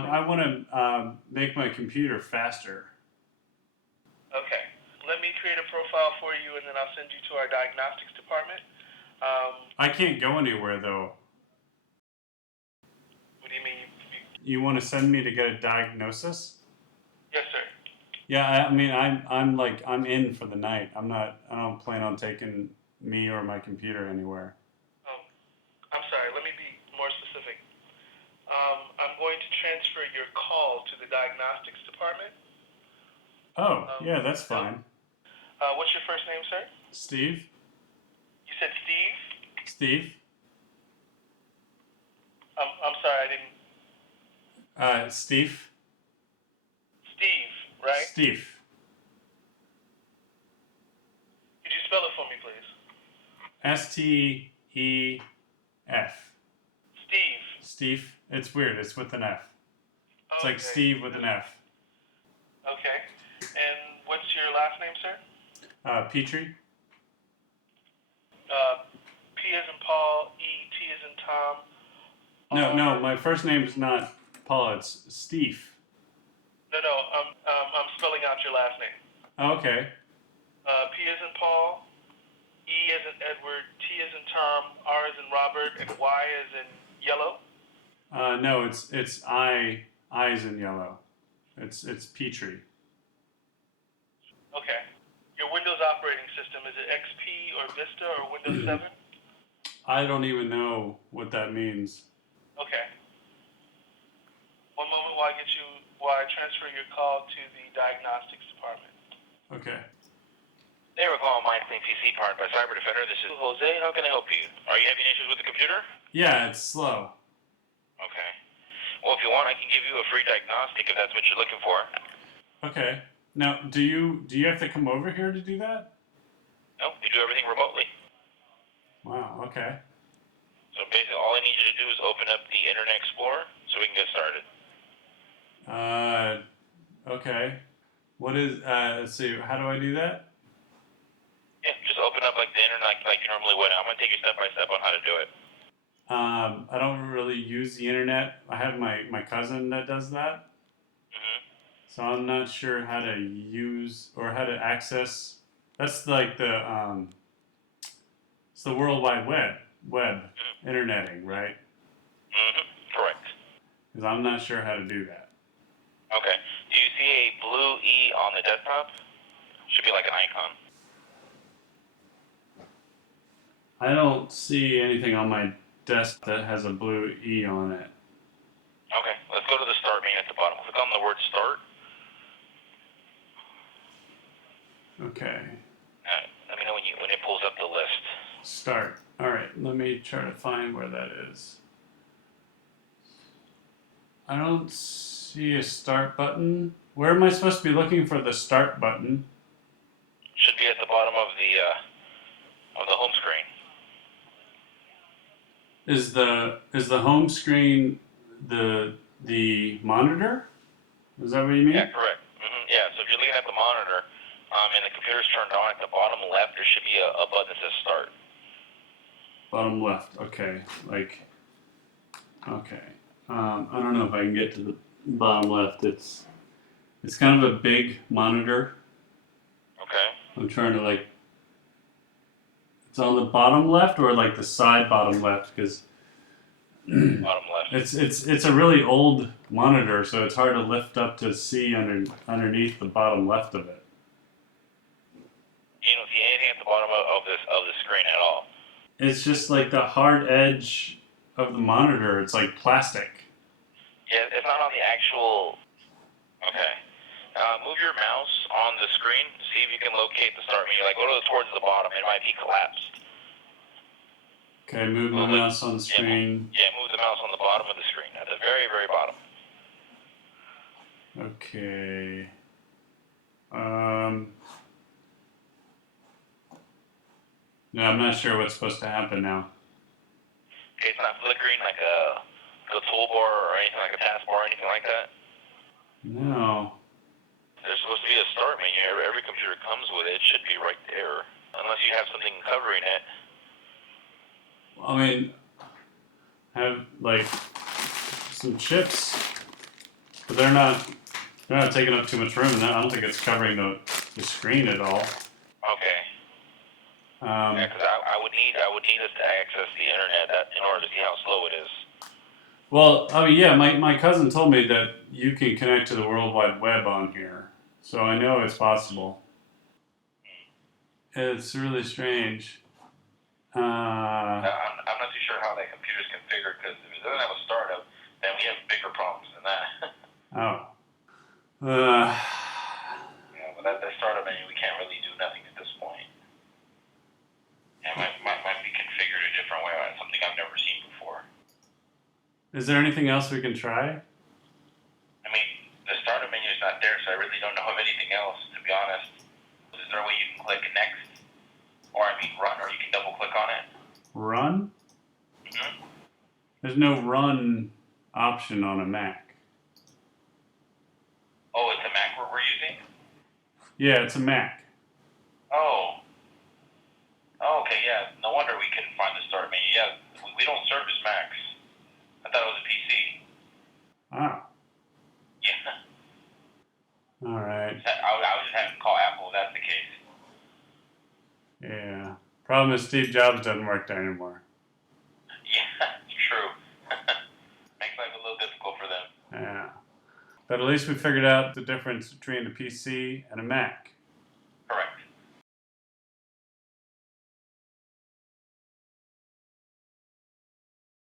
I want to make my computer faster. Okay. Let me create a profile for you, and then I'll send you to our diagnostics department. I can't go anywhere though. What do you mean? You want to send me to get a diagnosis? Yes, sir. Yeah, I mean, I'm in for the night. I don't plan on taking me or my computer anywhere. Oh, I'm sorry. Let me be more specific. I'm going to transfer your call to the diagnostics department. Oh, yeah, that's fine. What's your first name, sir? Steve? You said Steve? Steve? I'm sorry, I didn't. Steve? Steve, right? Steve. Could you spell it for me, please? Stef. Steve. Steve? It's weird. It's with an F. It's like Okay. Steve with an F. Okay. And what's your last name, sir? Petrie? P as in Paul, E, T as in Tom. No, my first name is not Paul. It's Steve. No, I'm spelling out your last name. Oh, okay. P as in Paul, E as in Edward, T as in Tom, R as in Robert, and Y as in yellow. No, it's eyes in yellow. It's Petrie. Okay. Your Windows operating system, is it XP or Vista or Windows 7? I don't even know what that means. Okay. One moment while I transfer your call to the diagnostics department. Okay. They were calling Mindfully PC powered by Cyber Defender. This is Jose. How can I help you? Are you having issues with the computer? Yeah, it's slow. Okay. Well, if you want, I can give you a free diagnostic if that's what you're looking for. Okay. Now, do you have to come over here to do that? No, we do everything remotely. Wow. Okay. So basically, all I need you to do is open up the Internet Explorer so we can get started. Okay. What is? Let's see. How do I do that? Yeah, just open up like the Internet like you normally would. I'm going to take you step by step on how to do it. I don't really use the internet. I have my cousin that does that. So I'm not sure how to use or how to access. That's like it's the World Wide Web, interneting, right? Correct. Because I'm not sure how to do that. Okay. Do you see a blue E on the desktop? Should be like an icon. I don't see anything on my desk that has a blue E on it. Okay, let's go to the Start menu at the bottom. Click on the word Start. Okay. Let me know when it pulls up the list. Start. All right. Let me try to find where that is. I don't see a start button. Where am I supposed to be looking for the start button? Should be at the bottom of the home screen. Is the home screen the monitor? Is that what you mean? Yeah, correct. Yeah, so if you're looking at the monitor and the computer's turned on, at the bottom left there should be a button that says Start. Bottom left. Okay. Okay. I don't know if I can get to the bottom left. It's kind of a big monitor. Okay. I'm trying to it's on the bottom left or like the side bottom left because Bottom left. it's a really old monitor, so it's hard to lift up to see underneath the bottom left of it. You don't see anything at the bottom of the screen at all. It's just like the hard edge of the monitor. It's like plastic. Yeah, it's not on the actual. Okay. Move your mouse on the screen. See if you can locate the Start menu. Like go towards the bottom. It might be collapsed. Okay, move my mouse on the screen. Yeah, move the mouse on the bottom of the screen, at the very, very bottom. Okay. No, I'm not sure what's supposed to happen now. Okay, it's not flickering like a toolbar or anything like a taskbar or anything like that. No. There's supposed to be a Start menu. Every computer comes with it. It should be right there, unless you have something covering it. I mean, I have like some chips but they're not taking up too much room. I don't think it's covering the screen at all. Okay. Yeah, because I would need us to access the internet in order to see how slow it is. Well, I mean, yeah, my cousin told me that you can connect to the World Wide Web on here, so I know it's possible. It's really strange. I'm not too sure how that computer's configured, because if it doesn't have a startup, then we have bigger problems than that. Oh. Yeah, but that startup menu, we can't really do nothing at this point. It might be configured a different way. It's something I've never seen before. Is there anything else we can try? I mean, the startup menu is not there, so I really don't know of anything else, to be honest. Is there a way you can click next? Or, I mean, run, or you can double click on it? Run? Mm-hmm. There's no run option on a Mac. Oh, it's a Mac we're using? Yeah, it's a Mac. Oh. Oh, okay, yeah. No wonder we couldn't find the start menu. Yeah, we don't service Macs. I thought it was a PC. Ah. Yeah. All right. I would just have to call Apple if that's the case. Yeah. Problem is Steve Jobs doesn't work there anymore. Yeah, true. Makes life a little difficult for them. Yeah. But at least we figured out the difference between a PC and a Mac.